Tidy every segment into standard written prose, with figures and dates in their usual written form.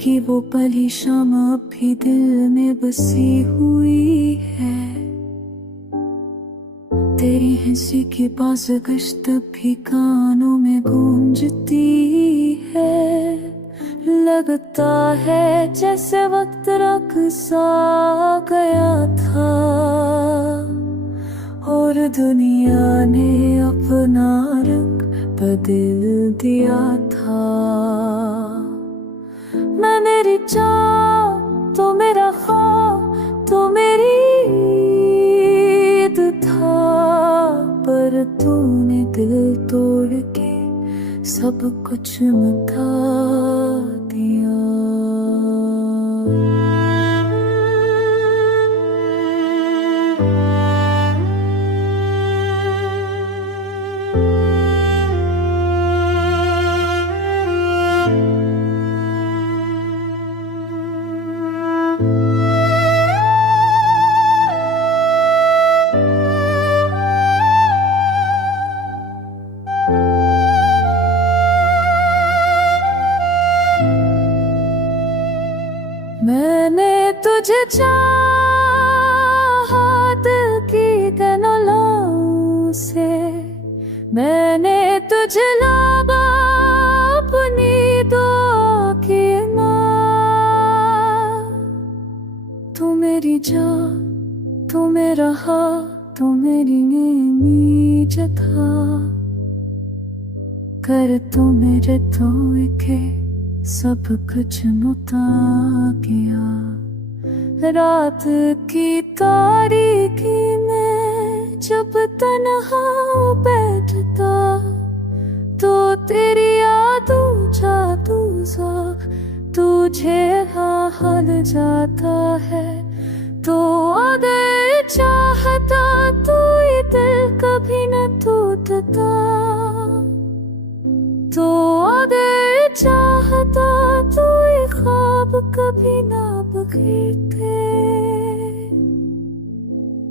कि वो पली शाम अब भी दिल में बसी हुई है। तेरी हंसी की बाज गश्त भी कानों में गूंजती है। लगता है जैसे वक्त रख सा गया था और दुनिया ने अपना रंग बदल दिया था। मैं मेरी चाह तो मेरा ख्वाब तो मेरी ईद था, पर तूने दिल तोड़ के सब कुछ मिटा दिया। मैंने तुझे चाहा दिल की तनलाओं से, मैंने तुझे लागा अपनी दुआ की माँ। तू मेरी जान, तू मेरा हाथ, तू मेरी नीज था। कर तू मेरे तो के सब कुछ मुता गया। रात की तारीकी में जब तन्हा बैठता तो तेरी यादों जादू सा तुझे हाल जाता है। तो अगर चाहता तो ये दिल कभी न टूटता, तो अगर चाहता तो ये ख्वाब कभी ना बिखरते।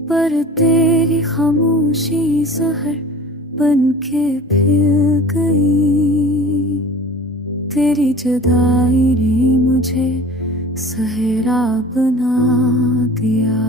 पर तेरी खामोशी जहर बन के फिर गई। तेरी जुदाई ने मुझे सहरा बना दिया।